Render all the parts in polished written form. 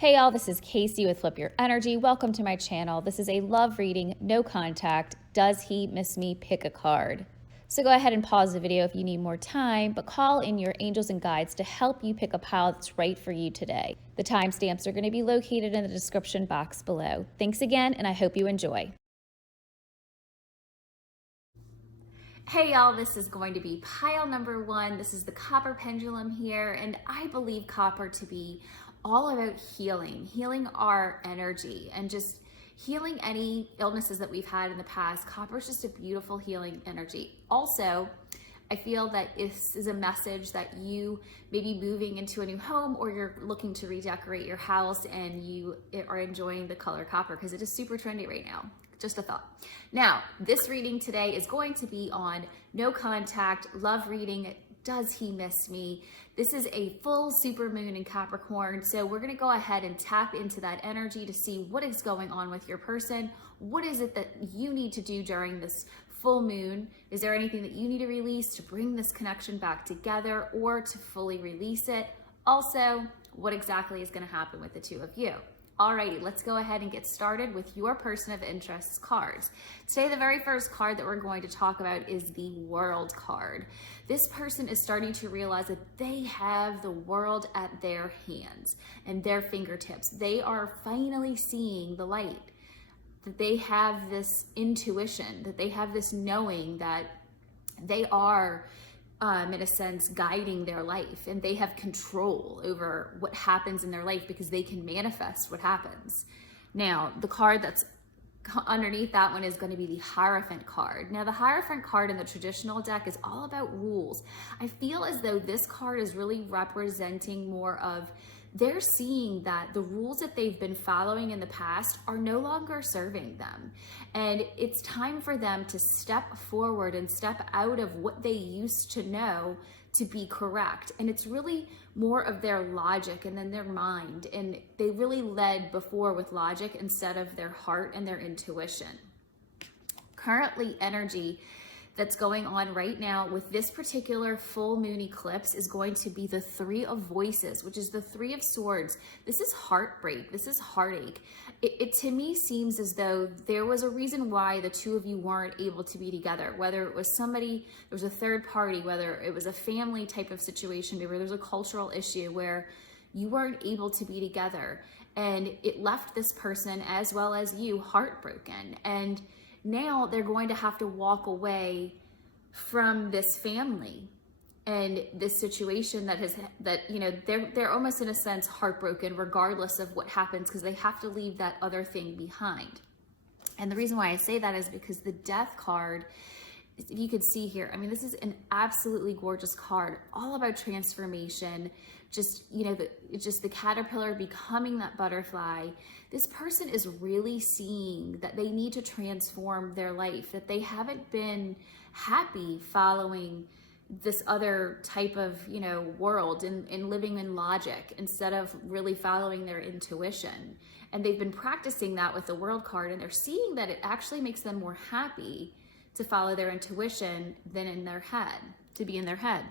Hey y'all, this is Casey with Flip Your Energy. Welcome to my channel. This is a love reading, no contact. Does he miss me? Pick a card. So go ahead and pause the video if you need more time, but call in your angels and guides to help you pick a pile that's right for you today. The timestamps are going to be located in the description box below. Thanks again, and I hope you enjoy. Hey y'all, this is going to be pile number 1. This is the copper pendulum here, and I believe copper to be all about healing our energy and just healing any illnesses that we've had in the past. Copper is just a beautiful healing energy. Also, I feel that this is a message that you may be moving into a new home, or you're looking to redecorate your house and you are enjoying the color copper because it is super trendy right now. Just a thought. Now, this reading today is going to be on no contact, love reading. Does he miss me? This is a full super moon in Capricorn. So we're going to go ahead and tap into that energy to see what is going on with your person. What is it that you need to do during this full moon? Is there anything that you need to release to bring this connection back together or to fully release it? Also, what exactly is going to happen with the two of you? Alrighty, let's go ahead and get started with your person of interest cards. Today, the very first card that we're going to talk about is the World card. This person is starting to realize that they have the world at their hands and their fingertips. They are finally seeing the light, that they have this intuition, that they have this knowing that they are in a sense, guiding their life, and they have control over what happens in their life because they can manifest what happens. Now, the card that's underneath that one is going to be the Hierophant card. Now, the Hierophant card in the traditional deck is all about rules. I feel as though this card is really representing more of they're seeing that the rules that they've been following in the past are no longer serving them. And it's time for them to step forward and step out of what they used to know to be correct. And it's really more of their logic and then their mind. And they really led before with logic instead of their heart and their intuition. Currently, energy that's going on right now with this particular full moon eclipse is going to be the Three of Voices, which is the Three of Swords. This is heartbreak. This is heartache. It to me seems as though there was a reason why the two of you weren't able to be together, whether it was somebody, there was a third party, whether it was a family type of situation, maybe there's a cultural issue where you weren't able to be together, and it left this person as well as you heartbroken. And now they're going to have to walk away from this family and this situation they're almost in a sense heartbroken regardless of what happens, because they have to leave that other thing behind. And the reason why I say that is because the Death card, if you could see here, I mean, this is an absolutely gorgeous card, all about transformation, just the caterpillar becoming that butterfly. This person is really seeing that they need to transform their life, that they haven't been happy following this other type of world and living in logic instead of really following their intuition. And they've been practicing that with the World card, and they're seeing that it actually makes them more happy to follow their intuition than in their head, to be in their head.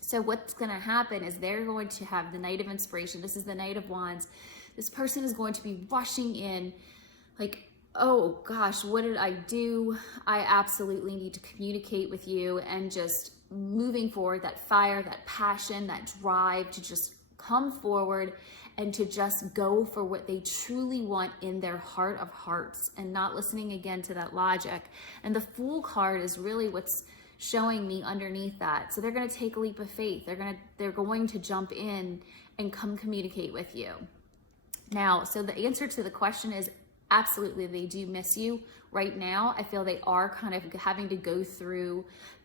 So what's going to happen is they're going to have the Knight of Inspiration. This is the Knight of Wands. This person is going to be rushing in like, oh gosh, what did I do? I absolutely need to communicate with you, and just moving forward, that fire, that passion, that drive to just come forward and to just go for what they truly want in their heart of hearts, and not listening again to that logic. And the Fool card is really what's showing me underneath that. So they're going to take a leap of faith. They're going to jump in and come communicate with you. Now, so the answer to the question is absolutely, they do miss you right now. I feel they are kind of having to go through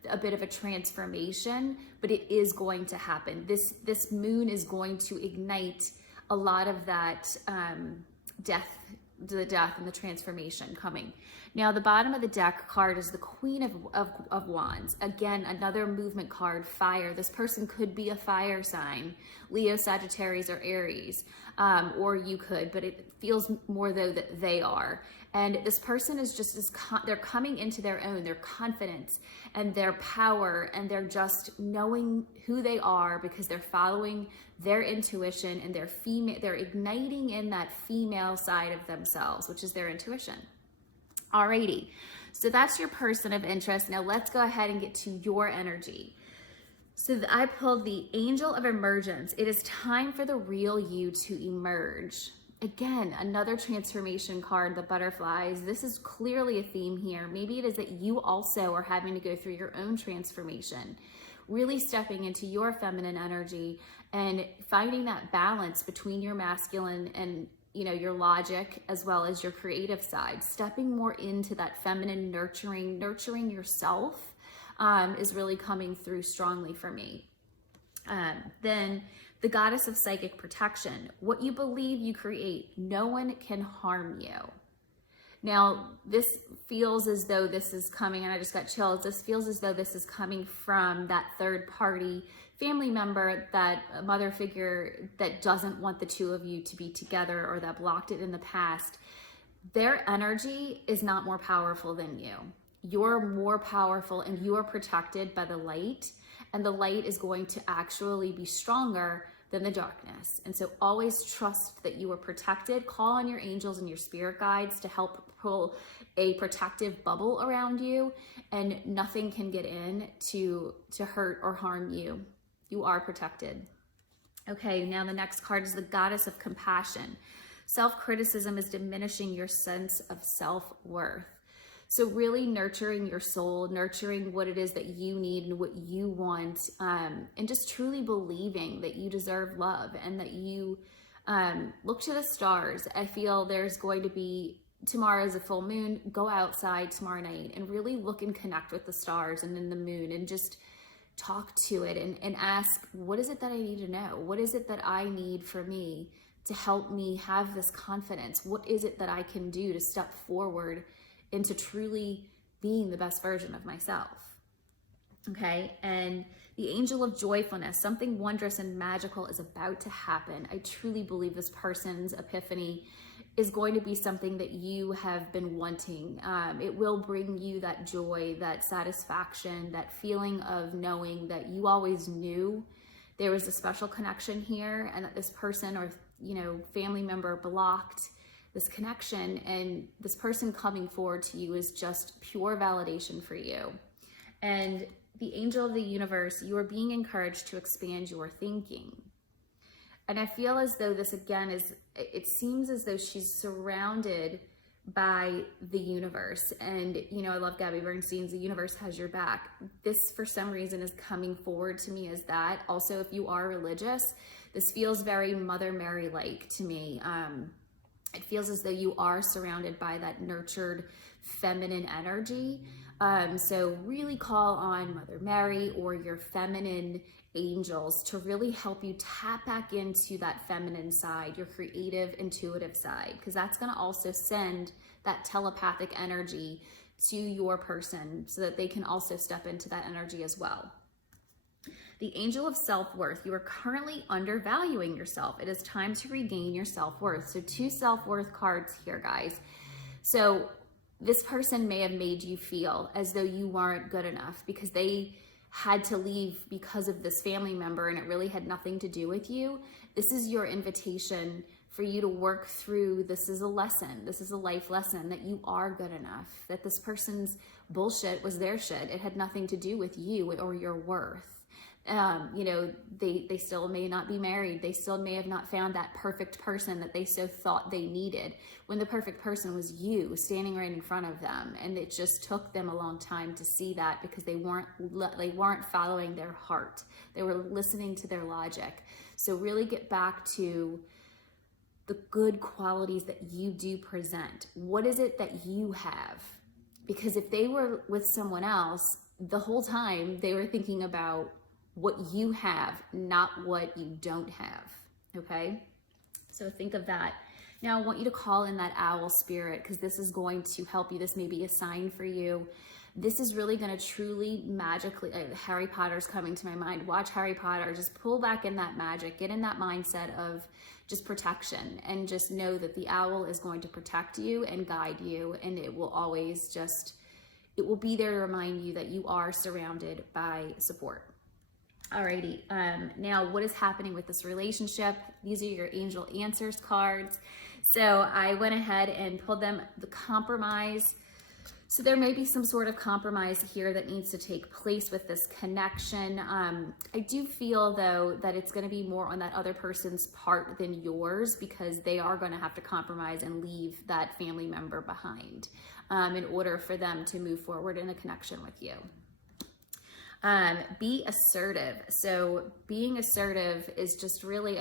a bit of a transformation, but it is going to happen. This moon is going to ignite a lot of that the death and the transformation coming. Now, the bottom of the deck card is the Queen of Wands. Again, another movement card, fire. This person could be a fire sign, Leo, Sagittarius, or Aries, or you could, but it feels more though that they are. And this person is just, they're coming into their own, their confidence and their power, and they're just knowing who they are because they're following their intuition, and they're igniting in that female side of themselves, which is their intuition. Alrighty, so that's your person of interest. Now let's go ahead and get to your energy. So I pulled the Angel of Emergence. It is time for the real you to emerge. Again, another transformation card, the butterflies. This is clearly a theme here. Maybe it is that you also are having to go through your own transformation, really stepping into your feminine energy and finding that balance between your masculine and your logic as well as your creative side, stepping more into that feminine nurturing yourself is really coming through strongly for me. Then the Goddess of Psychic Protection. What you believe you create, no one can harm you. Now, this feels as though this is coming, and I just got chills, this feels as though this is coming from that third party family member, that mother figure that doesn't want the two of you to be together, or that blocked it in the past. Their energy is not more powerful than you. You're more powerful, and you are protected by the light, and the light is going to actually be stronger than the darkness. And so always trust that you are protected. Call on your angels and your spirit guides to help pull a protective bubble around you, and nothing can get in to hurt or harm you. You are protected. Okay, now the next card is the Goddess of Compassion. Self-criticism is diminishing your sense of self-worth. So really nurturing your soul, nurturing what it is that you need and what you want, and just truly believing that you deserve love and that you look to the stars. I feel there's going to be, tomorrow is a full moon, go outside tomorrow night and really look and connect with the stars and in the moon, and just talk to it and ask, what is it that I need to know? What is it that I need for me to help me have this confidence? What is it that I can do to step forward into truly being the best version of myself? Okay, and the Angel of Joyfulness, something wondrous and magical is about to happen. I truly believe this person's epiphany is going to be something that you have been wanting. It will bring you that joy, that satisfaction, that feeling of knowing that you always knew there was a special connection here, and that this person or family member blocked this connection, and this person coming forward to you is just pure validation for you. And the Angel of the Universe, you are being encouraged to expand your thinking. And I feel as though this again is, it seems as though she's surrounded by the universe. And I love Gabby Bernstein's The Universe Has Your Back. This for some reason is coming forward to me as that. Also, if you are religious, this feels very Mother Mary-like to me. It feels as though you are surrounded by that nurtured feminine energy. So really call on Mother Mary or your feminine angels to really help you tap back into that feminine side, your creative, intuitive side, because that's going to also send that telepathic energy to your person so that they can also step into that energy as well. The Angel of Self-Worth, you are currently undervaluing yourself. It is time to regain your self-worth. So 2 self-worth cards here, guys. So this person may have made you feel as though you weren't good enough because they had to leave because of this family member and it really had nothing to do with you. This is your invitation for you to work through. This is a lesson. This is a life lesson that you are good enough, that this person's bullshit was their shit. It had nothing to do with you or your worth. They still may not be married. They still may have not found that perfect person that they so thought they needed, when the perfect person was you standing right in front of them. And it just took them a long time to see that because they weren't following their heart. They were listening to their logic. So really get back to the good qualities that you do present. What is it that you have? Because if they were with someone else, the whole time they were thinking about what you have, not what you don't have, okay? So think of that. Now I want you to call in that owl spirit, because this is going to help you. This may be a sign for you. This is really going to truly magically, Harry Potter's coming to my mind. Watch Harry Potter, just pull back in that magic, get in that mindset of just protection, and just know that the owl is going to protect you and guide you, and it will always just, it will be there to remind you that you are surrounded by support. Alrighty, now what is happening with this relationship? These are your angel answers cards. So I went ahead and pulled them, the compromise. So there may be some sort of compromise here that needs to take place with this connection. I do feel though that it's going to be more on that other person's part than yours, because they are going to have to compromise and leave that family member behind in order for them to move forward in a connection with you. Be assertive. So being assertive is just really,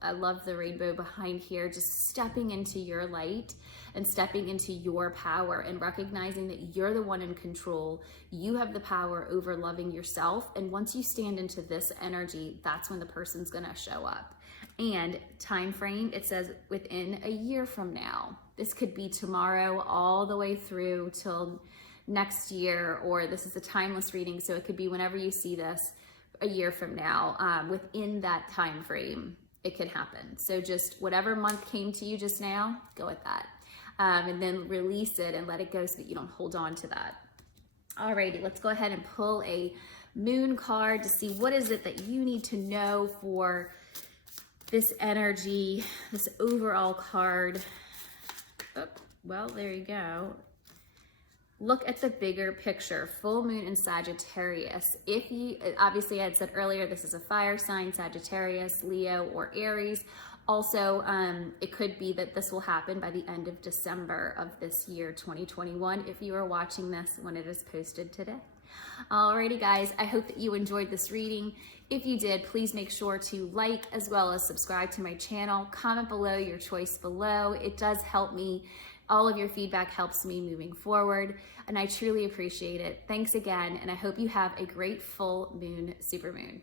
I love the rainbow behind here, just stepping into your light and stepping into your power and recognizing that you're the one in control. You have the power over loving yourself. And once you stand into this energy, that's when the person's gonna show up. And time frame, it says within a year from now. This could be tomorrow all the way through till next year, or this is a timeless reading, so it could be whenever you see this a year from now. Within that time frame, it could happen. So just whatever month came to you just now, go with that. And then release it and let it go so that you don't hold on to that. Alrighty, let's go ahead and pull a moon card to see what is it that you need to know for this energy, this overall card. Oh, well, there you go. Look at the bigger picture. Full moon in Sagittarius. If you, obviously I had said earlier, this is a fire sign, Sagittarius, Leo, or Aries. Also, it could be that this will happen by the end of December of this year, 2021, if you are watching this when it is posted today. Alrighty guys, I hope that you enjoyed this reading. If you did, please make sure to like as well as subscribe to my channel. Comment below your choice below. It does help me. All of your feedback helps me moving forward, and I truly appreciate it. Thanks again, and I hope you have a great full moon, supermoon.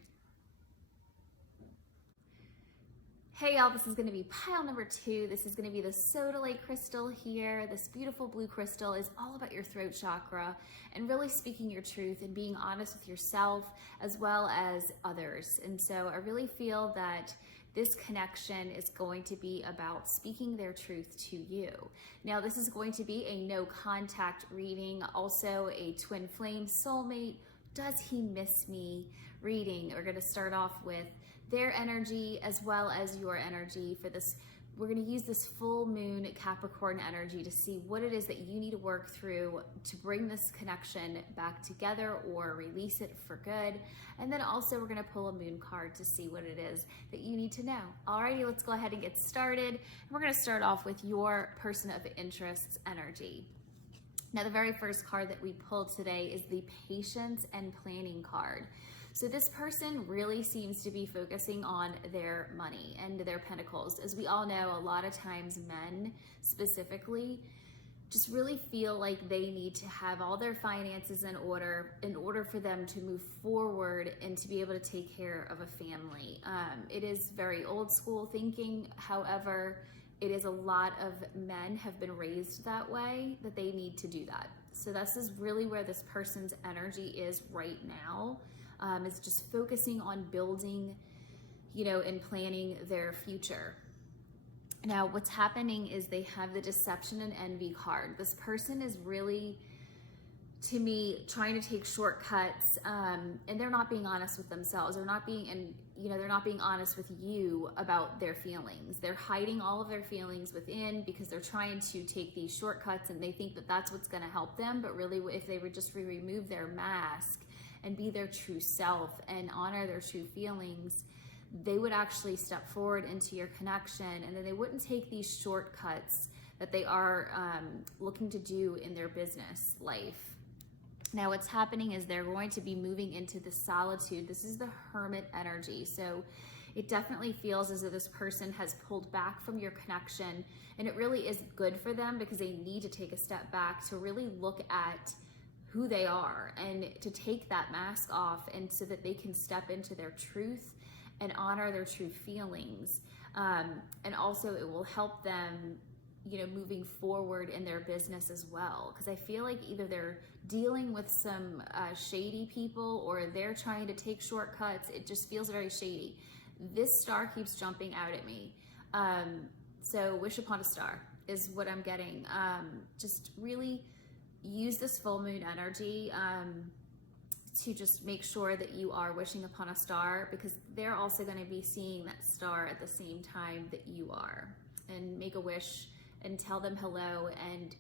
Hey y'all, this is going to be pile number 2. This is going to be the sodalite crystal here. This beautiful blue crystal is all about your throat chakra and really speaking your truth and being honest with yourself as well as others. And so I really feel that this connection is going to be about speaking their truth to you. Now, this is going to be a no contact reading, also a twin flame soulmate, does he miss me reading. We're going to start off with their energy as well as your energy for this. We're going to use this full moon Capricorn energy to see what it is that you need to work through to bring this connection back together or release it for good. And then also we're going to pull a moon card to see what it is that you need to know. Alrighty, let's go ahead and get started. We're going to start off with your person of interest's energy. Now, the very first card that we pulled today is the patience and planning card. So this person really seems to be focusing on their money and their pentacles. As we all know, a lot of times men specifically just really feel like they need to have all their finances in order for them to move forward and to be able to take care of a family. It is very old school thinking. However, it is a lot of men have been raised that way, that they need to do that. So this is really where this person's energy is right now. Is just focusing on building, and planning their future. Now, what's happening is they have the deception and envy card. This person is really, to me, trying to take shortcuts, and they're not being honest with themselves. They're not being, they're not being honest with you about their feelings. They're hiding all of their feelings within because they're trying to take these shortcuts, and they think that that's what's going to help them. But really, if they would just remove their mask and be their true self and honor their true feelings, they would actually step forward into your connection, and then they wouldn't take these shortcuts that they are looking to do in their business life. Now, what's happening is they're going to be moving into the solitude. This is the hermit energy. So it definitely feels as though this person has pulled back from your connection, and it really is good for them because they need to take a step back to really look at who they are and to take that mask off, and so that they can step into their truth and honor their true feelings. And also it will help them, you know, moving forward in their business as well. Because I feel like either they're dealing with some shady people or they're trying to take shortcuts. It just feels very shady. This star keeps jumping out at me. So wish upon a star is what I'm getting. Just really use this full moon energy to just make sure that you are wishing upon a star, because they're also going to be seeing that star at the same time that you are. And make a wish and tell them hello, and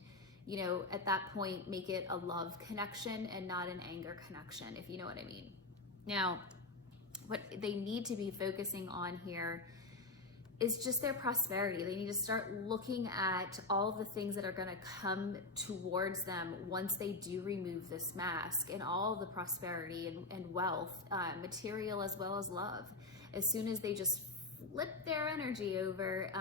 you know, at that point make it a love connection and not an anger connection, if you know what I mean. Now, what they need to be focusing on here is just their prosperity. They need to start looking at all the things that are going to come towards them once they do remove this mask, and all the prosperity and wealth, material as well as love, as soon as they just flip their energy over.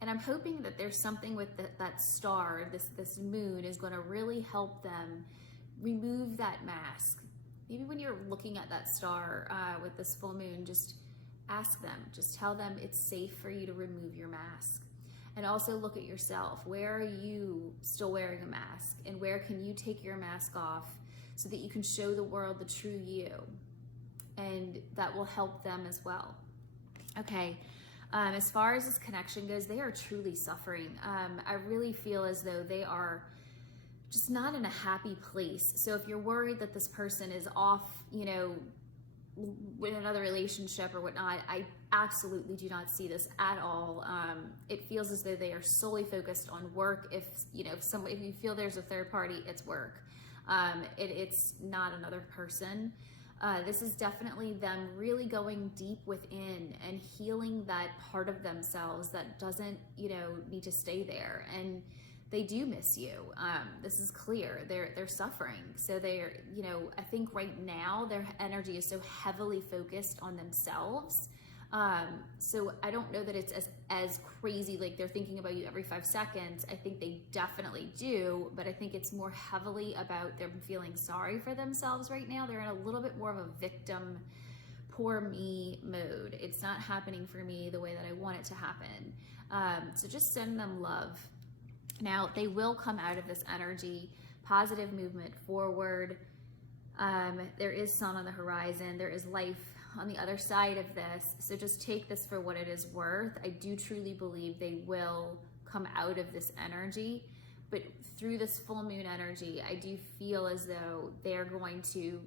And I'm hoping that there's something with that star, this moon, is going to really help them remove that mask. Maybe when you're looking at that star with this full moon, just ask them, just tell them it's safe for you to remove your mask. And also look at yourself. Where are you still wearing a mask? And where can you take your mask off so that you can show the world the true you? And that will help them as well. Okay. As far as this connection goes, they are truly suffering. I really feel as though they are just not in a happy place. So if you're worried that this person is off, you know, with another relationship or whatnot, I absolutely do not see this at all. It feels as though they are solely focused on work. If you know, if you feel there's a third party, it's work. It's not another person. This is definitely them really going deep within and healing that part of themselves that doesn't, you know, need to stay there. And they do miss you. This is clear. They're suffering. So they're, you know, I think right now their energy is so heavily focused on themselves. So I don't know that it's as crazy, like they're thinking about you every 5 seconds. I think they definitely do, but I think it's more heavily about them feeling sorry for themselves right now. They're in a little bit more of a victim, poor me mode. It's not happening for me the way that I want it to happen. So just send them love. Now, they will come out of this energy, positive movement forward. There is sun on the horizon. There is life on the other side of this. So just take this for what it is worth. I do truly believe they will come out of this energy, but through this full moon energy, I do feel as though they're going to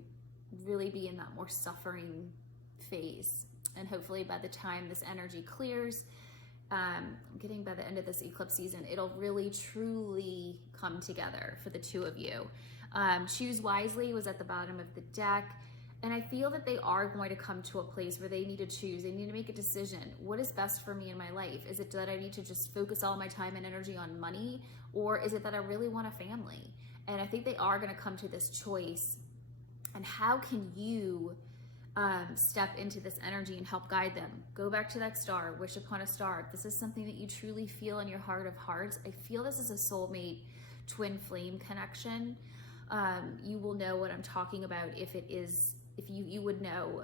really be in that more suffering phase. And hopefully by the time this energy clears, getting by the end of this eclipse season, it'll really truly come together for the two of you. Choose wisely was at the bottom of the deck. And I feel that they are going to come to a place where they need to choose. They need to make a decision. What is best for me in my life? Is it that I need to just focus all my time and energy on money? Or is it that I really want a family? And I think they are going to come to this choice. And how can you step into this energy and help guide them? Go back to that star, wish upon a star. If this is something that you truly feel in your heart of hearts, I feel this is a soulmate twin flame connection. You will know what I'm talking about if it is, if you would know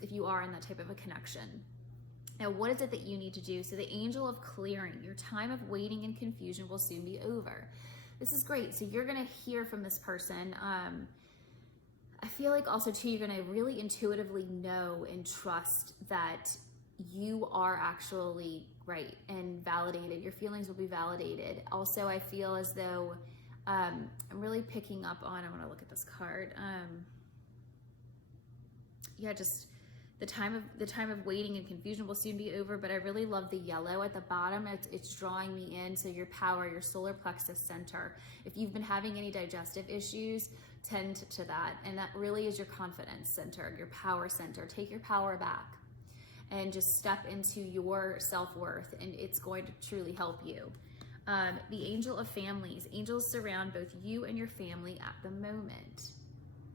if you are in that type of a connection. Now, what is it that you need to do? So the angel of clearing, your time of waiting and confusion will soon be over. This is great. So you're going to hear from this person. I feel like also too, you're going to really intuitively know and trust that you are actually right and validated. Your feelings will be validated. Also, I feel as though I'm really picking up on, I want to look at this card. Yeah, just the time of waiting and confusion will soon be over, but I really love the yellow at the bottom. It's drawing me in. So your power, your solar plexus center. If you've been having any digestive issues, tend to that. And that really is your confidence center, your power center. Take your power back and just step into your self-worth, and it's going to truly help you. The angel of families. Angels surround both you and your family at the moment.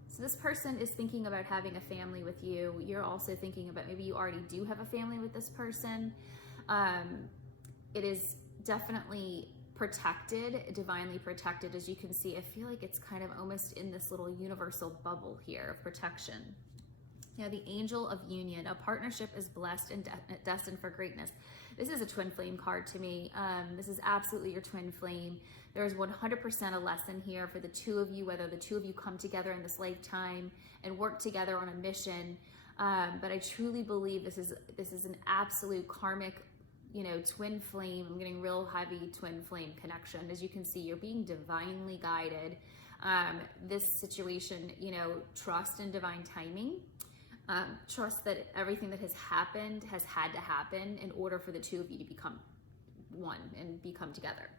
So this person is thinking about having a family with you. You're also thinking about, maybe you already do have a family with this person. It is definitely protected, divinely protected. As you can see, I feel like it's kind of almost in this little universal bubble here of protection. Now, the angel of union, a partnership is blessed and destined for greatness. This is a twin flame card to me. This is absolutely your twin flame. There's 100% a lesson here for the two of you, whether the two of you come together in this lifetime and work together on a mission. But I truly believe this is an absolute karmic, twin flame. I'm getting real heavy twin flame connection. As you can see, you're being divinely guided. This situation, trust in divine timing. Trust that everything that has happened has had to happen in order for the two of you to become one and become together.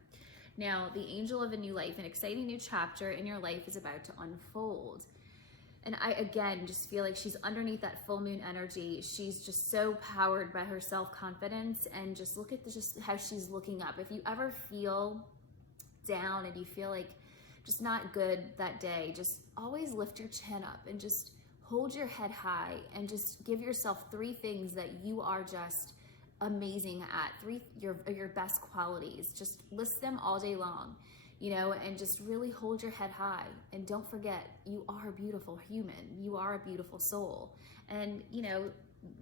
Now, the angel of a new life, an exciting new chapter in your life is about to unfold. And I, again, just feel like she's underneath that full moon energy. She's just so powered by her self-confidence, and just look at just how she's looking up. If you ever feel down and you feel like just not good that day, just always lift your chin up and just hold your head high and just give yourself 3 things that you are just amazing at, 3 your best qualities. Just list them all day long, and just really hold your head high. And don't forget, you are a beautiful human. You are a beautiful soul. And,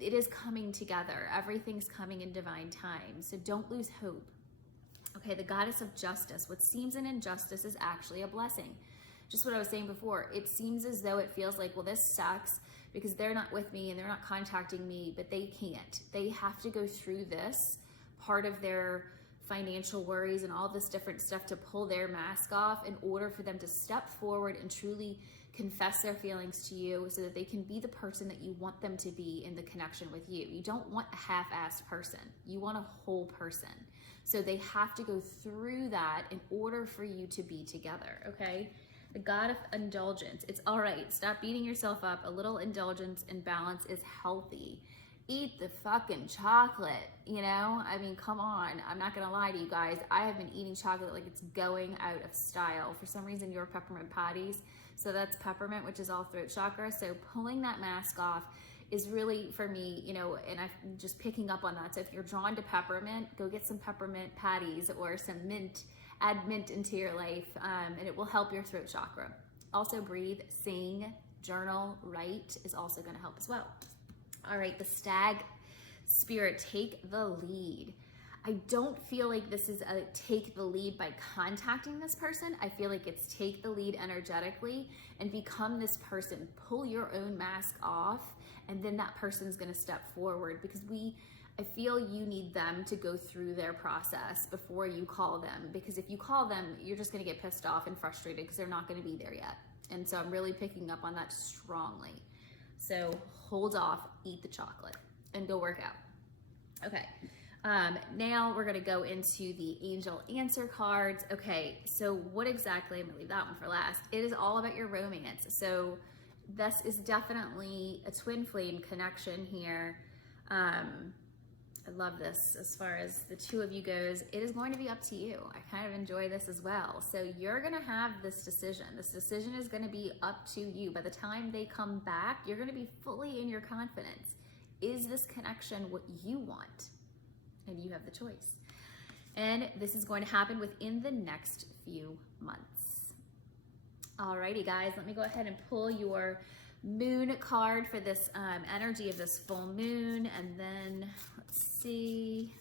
it is coming together. Everything's coming in divine time. So don't lose hope. Okay, the goddess of justice. What seems an injustice is actually a blessing. Just what I was saying before, it seems as though it feels like, well, this sucks because they're not with me and they're not contacting me, but they can't. They have to go through this part of their financial worries and all this different stuff to pull their mask off in order for them to step forward and truly confess their feelings to you so that they can be the person that you want them to be in the connection with you. You don't want a half-assed person. You want a whole person. So they have to go through that in order for you to be together, okay? The god of indulgence. It's all right. Stop beating yourself up. A little indulgence and balance is healthy. Eat the fucking chocolate, I mean, come on. I'm not going to lie to you guys. I have been eating chocolate like it's going out of style. For some reason, you're peppermint patties. So that's peppermint, which is all throat chakra. So pulling that mask off is really, for me, and I'm just picking up on that. So if you're drawn to peppermint, go get some peppermint patties or some mint. Add mint into your life, and it will help your throat chakra. Also breathe, sing, journal, write is also going to help as well. All right, the stag spirit, take the lead. I don't feel like this is a take the lead by contacting this person. I feel like it's take the lead energetically and become this person. Pull your own mask off, and then that person's going to step forward, because I feel you need them to go through their process before you call them, because if you call them, you're just going to get pissed off and frustrated because they're not going to be there yet. And so I'm really picking up on that strongly. So hold off, eat the chocolate, and go work out. Okay. Now we're going to go into the angel answer cards. Okay. So what exactly, I'm going to leave that one for last. It is all about your romance. So this is definitely a twin flame connection here. I love this as far as the two of you goes. It is going to be up to you. I kind of enjoy this as well. So you're going to have this decision. This decision is going to be up to you. By the time they come back, you're going to be fully in your confidence. Is this connection what you want? And you have the choice. And this is going to happen within the next few months. Alrighty, guys, let me go ahead and pull your moon card for this energy of this full moon, and then let's see.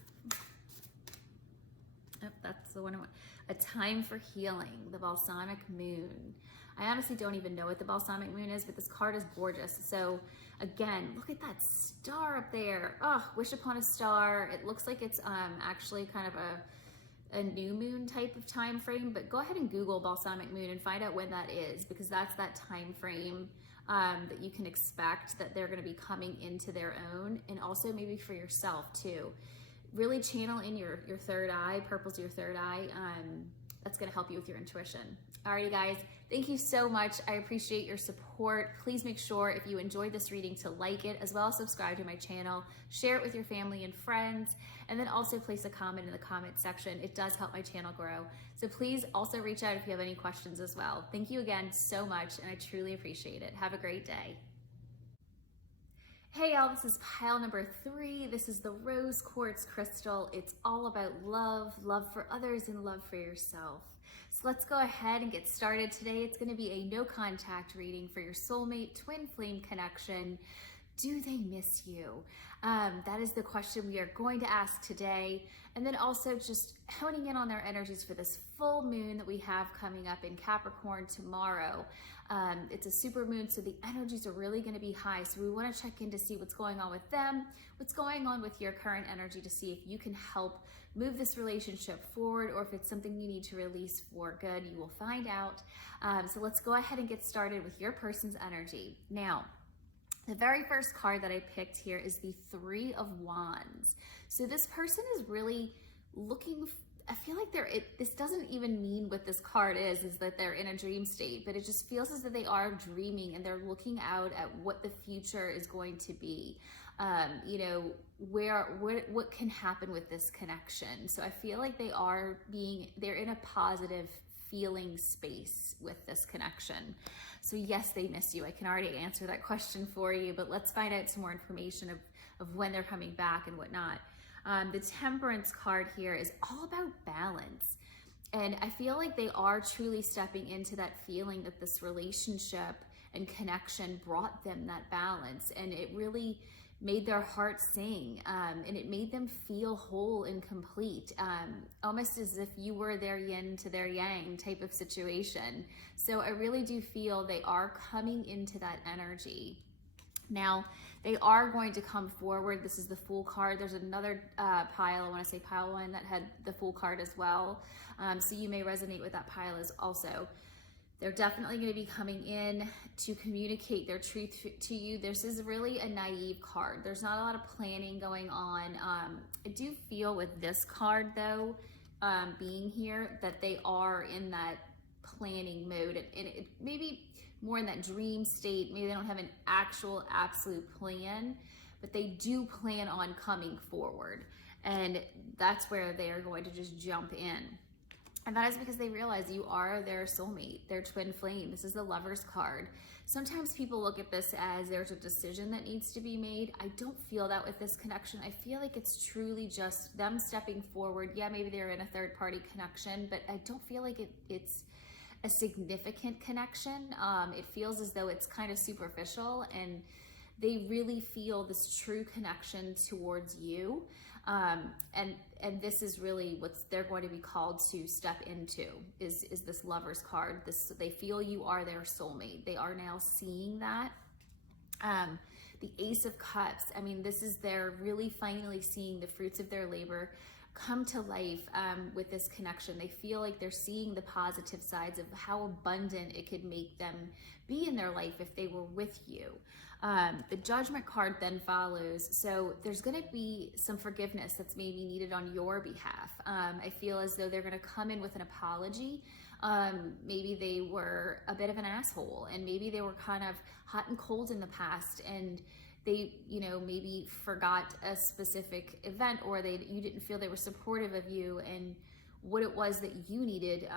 Oh, that's the one I want. A time for healing, the balsamic moon. I honestly don't even know what the balsamic moon is, but this card is gorgeous. So again, look at that star up there. Oh, wish upon a star. It looks like it's actually kind of a new moon type of time frame, but go ahead and Google balsamic moon and find out when that is, because that's that time frame that you can expect that they're going to be coming into their own, and also maybe for yourself too. Really channel in your third eye. Purple's your third eye. That's going to help you with your intuition. Alrighty, guys, thank you so much. I appreciate your support. Please make sure, if you enjoyed this reading, to like it, as well as subscribe to my channel, share it with your family and friends, and then also place a comment in the comment section. It does help my channel grow. So please also reach out if you have any questions as well. Thank you again so much, and I truly appreciate it. Have a great day. Hey y'all, this is pile number 3. This is the rose quartz crystal. It's all about love, love for others, and love for yourself. So let's go ahead and get started. Today it's going to be a no contact reading for your soulmate twin flame connection. Do they miss you? That is the question we are going to ask today. And then also just honing in on their energies for this full moon that we have coming up in Capricorn tomorrow. It's a super moon, so the energies are really going to be high. So we want to check in to see what's going on with them, what's going on with your current energy, to see if you can help move this relationship forward, or if it's something you need to release for good. You will find out. So let's go ahead and get started with your person's energy. Now, the very first card that I picked here is the Three of Wands. So this person is really looking, I feel like this doesn't even mean what this card is that they're in a dream state, but it just feels as though they are dreaming and they're looking out at what the future is going to be. You know, what can happen with this connection. So I feel like they're in a positive feeling space with this connection. So yes, they miss you. I can already answer that question for you, but let's find out some more information of when they're coming back and whatnot. The Temperance card here is all about balance. And I feel like they are truly stepping into that feeling that this relationship and connection brought them that balance. And it really made their heart sing, and it made them feel whole and complete, almost as if you were their yin to their yang type of situation. So I really do feel they are coming into that energy. Now, they are going to come forward. This is the Fool card. There's another pile, I want to say pile 1, that had the Fool card as well. So you may resonate with that pile as also. They're definitely going to be coming in to communicate their truth to you. This is really a naive card. There's not a lot of planning going on. I do feel with this card though, being here, that they are in that planning mode, and it maybe more in that dream state. Maybe they don't have an actual absolute plan, but they do plan on coming forward. And that's where they are going to just jump in. And that is because they realize you are their soulmate, their twin flame. This is the Lover's card. Sometimes people look at this as there's a decision that needs to be made. I don't feel that with this connection. I feel like it's truly just them stepping forward. Yeah, maybe they're in a third party connection, but I don't feel like it's a significant connection. It feels as though it's kind of superficial, and they really feel this true connection towards you. And this is really what they're going to be called to step into, is this Lover's card. They feel you are their soulmate. They are now seeing that. The Ace of Cups, I mean, this is they're really finally seeing the fruits of their labor come to life with this connection. They feel like they're seeing the positive sides of how abundant it could make them be in their life if they were with you. The Judgment card then follows. So there's going to be some forgiveness that's maybe needed on your behalf. I feel as though they're going to come in with an apology. Maybe they were a bit of an asshole, and maybe they were kind of hot and cold in the past, and they, you know, maybe forgot a specific event, or you didn't feel they were supportive of you and what it was that you needed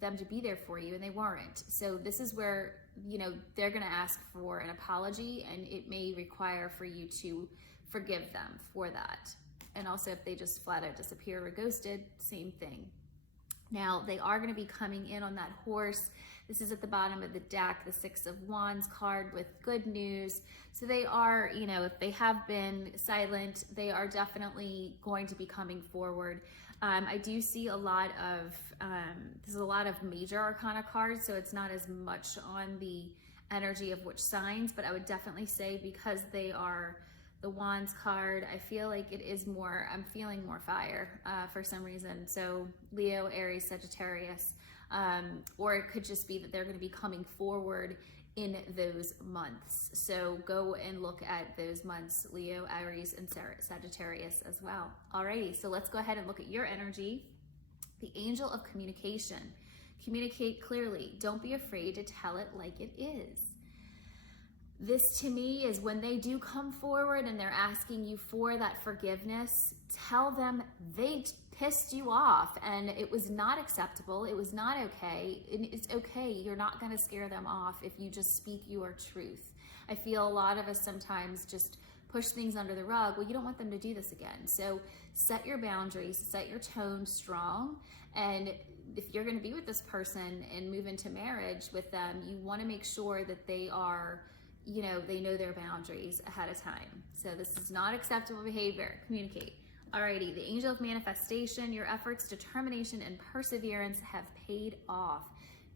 them to be there for you, and they weren't. So this is where, you know, they're going to ask for an apology, and it may require for you to forgive them for that. And also if they just flat out disappear or ghosted, same thing. Now, they are going to be coming in on that horse. This is at the bottom of the deck, the Six of Wands card with good news. So they are, you know, if they have been silent, they are definitely going to be coming forward. I do see a lot of, there's a lot of major arcana cards, so it's not as much on the energy of which signs, but I would definitely say because they are the Wands card, I feel like it is more, I'm feeling more fire for some reason. So Leo, Aries, Sagittarius, or it could just be that they're going to be coming forward in those months. So go and look at those months, Leo, Aries, and Sagittarius as well. Alrighty, so let's go ahead and look at your energy. The Angel of Communication. Communicate clearly. Don't be afraid to tell it like it is. This to me is when they do come forward and they're asking you for that forgiveness, tell them they pissed you off and it was not acceptable. It was not okay. And it's okay. You're not going to scare them off if you just speak your truth. I feel a lot of us sometimes just push things under the rug. Well, you don't want them to do this again. So set your boundaries, set your tone strong. And if you're going to be with this person and move into marriage with them, you want to make sure that they are, you know, they know their boundaries ahead of time. So this is not acceptable behavior. Communicate. Alrighty, the angel of manifestation, your efforts, determination, and perseverance have paid off.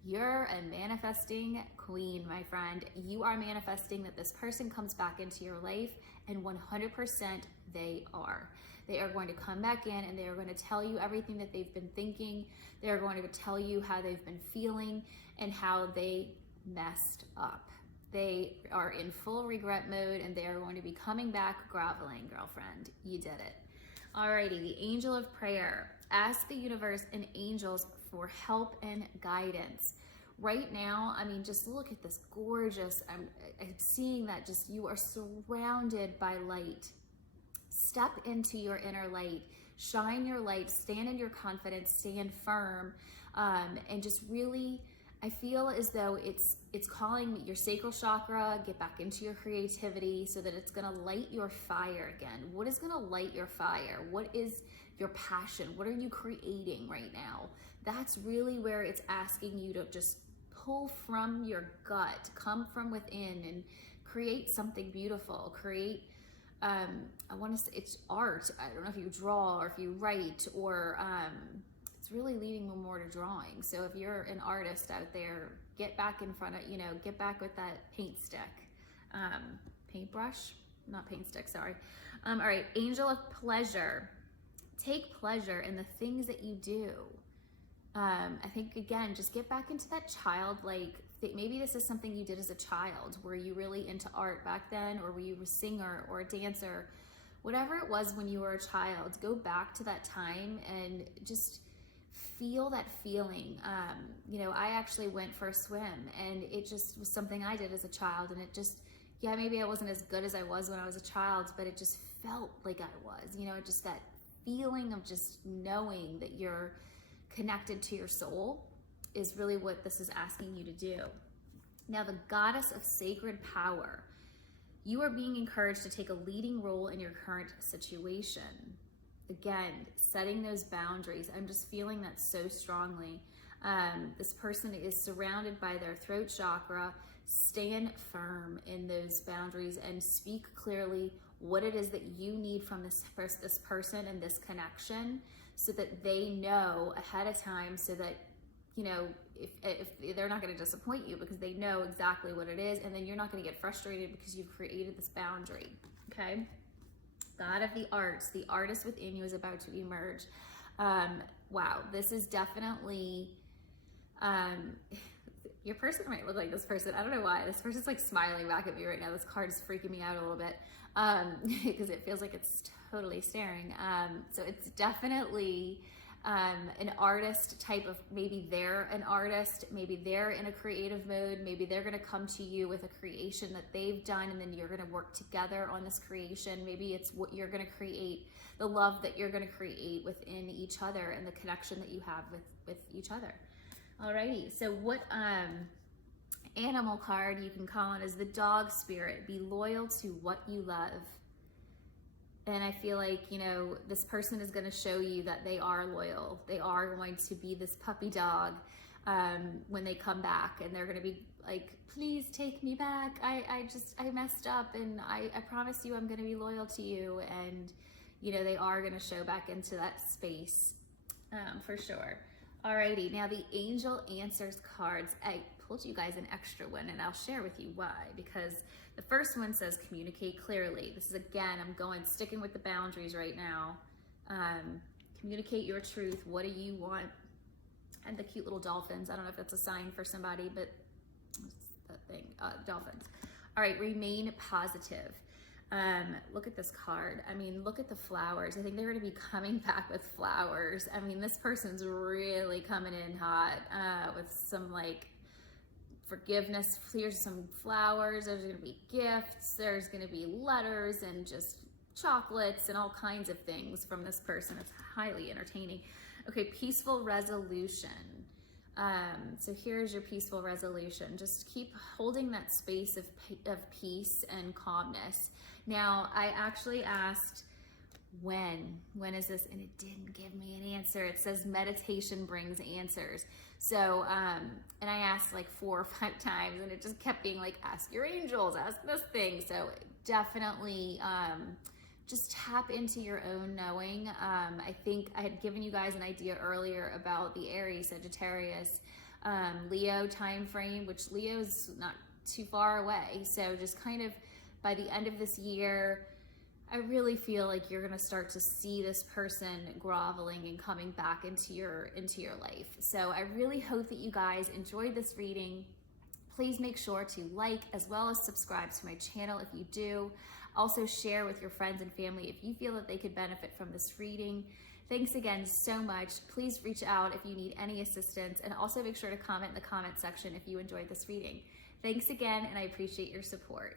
You're a manifesting queen, my friend. You are manifesting that this person comes back into your life, and 100% they are. They are going to come back in and they are going to tell you everything that they've been thinking. They are going to tell you how they've been feeling and how they messed up. They are in full regret mode and they are going to be coming back groveling, girlfriend. You did it. Alrighty, the angel of prayer. Ask the universe and angels for help and guidance. Right now, I mean, just look at this gorgeous, I'm seeing that just you are surrounded by light. Step into your inner light, shine your light, stand in your confidence, stand firm, and just really, I feel as though it's calling your sacral chakra, get back into your creativity so that it's gonna light your fire again. What is gonna light your fire? What is your passion? What are you creating right now? That's really where it's asking you to just pull from your gut, come from within and create something beautiful. Create, I wanna say it's art. I don't know if you draw or if you write or, it's really leading more to drawing. So if you're an artist out there, get back in front of, you know, get back with that paint stick, paintbrush, not paint stick, sorry. All right, angel of pleasure. Take pleasure in the things that you do. I think, again, just get back into that childlike, maybe this is something you did as a child. Were you really into art back then, or were you a singer or a dancer? Whatever it was when you were a child, go back to that time and just feel that feeling. You know, I actually went for a swim and it just was something I did as a child, and it just, yeah, maybe I wasn't as good as I was when I was a child, but it just felt like I was, you know, it just that feeling of just knowing that you're connected to your soul is really what this is asking you to do. Now, the goddess of sacred power. You are being encouraged to take a leading role in your current situation. Again, setting those boundaries. I'm just feeling that so strongly. This person is surrounded by their throat chakra. Stand firm in those boundaries and speak clearly what it is that you need from this person and this connection, so that they know ahead of time, so that, you know, if they're not going to disappoint you because they know exactly what it is, and then you're not going to get frustrated because you've created this boundary. Okay. God of the arts, the artist within you is about to emerge. Wow, this is definitely, your person might look like this person. I don't know why. This person's like smiling back at me right now. This card is freaking me out a little bit because it feels like it's totally staring. So it's definitely an artist type of, maybe they're an artist, maybe they're in a creative mode, maybe they're going to come to you with a creation that they've done, and then you're going to work together on this creation. Maybe it's what you're going to create, the love that you're going to create within each other and the connection that you have with each other. Alrighty, so what animal card you can call on is the dog spirit. Be loyal to what you love. And I feel like, you know, this person is going to show you that they are loyal. They are going to be this puppy dog when they come back, and they're going to be like, please take me back. I messed up, and I promise you I'm going to be loyal to you. And, you know, they are going to show back into that space for sure. Alrighty, now the angel answers cards. I pulled you guys an extra one, and I'll share with you why. Because the first one says communicate clearly. This is, again, sticking with the boundaries right now. Communicate your truth. What do you want? And the cute little dolphins. I don't know if that's a sign for somebody, but what's that thing? Dolphins. All right, remain positive. Look at this card. I mean, look at the flowers. I think they're going to be coming back with flowers. I mean, this person's really coming in hot with some like forgiveness. Here's some flowers. There's going to be gifts. There's going to be letters and just chocolates and all kinds of things from this person. It's highly entertaining. Okay, peaceful resolution. So here's your peaceful resolution. Just keep holding that space of peace and calmness. Now, I actually asked, when is this? And it didn't give me an answer. It says meditation brings answers. So, and I asked like 4 or 5 times, and it just kept being like, ask your angels, ask this thing. So definitely, just tap into your own knowing. I think I had given you guys an idea earlier about the Aries, Sagittarius, Leo time frame, which Leo's not too far away. So just kind of by the end of this year, I really feel like you're gonna start to see this person groveling and coming back into your life. So I really hope that you guys enjoyed this reading. Please make sure to like as well as subscribe to my channel if you do. Also share with your friends and family if you feel that they could benefit from this reading. Thanks again so much. Please reach out if you need any assistance, and also make sure to comment in the comment section if you enjoyed this reading. Thanks again, and I appreciate your support.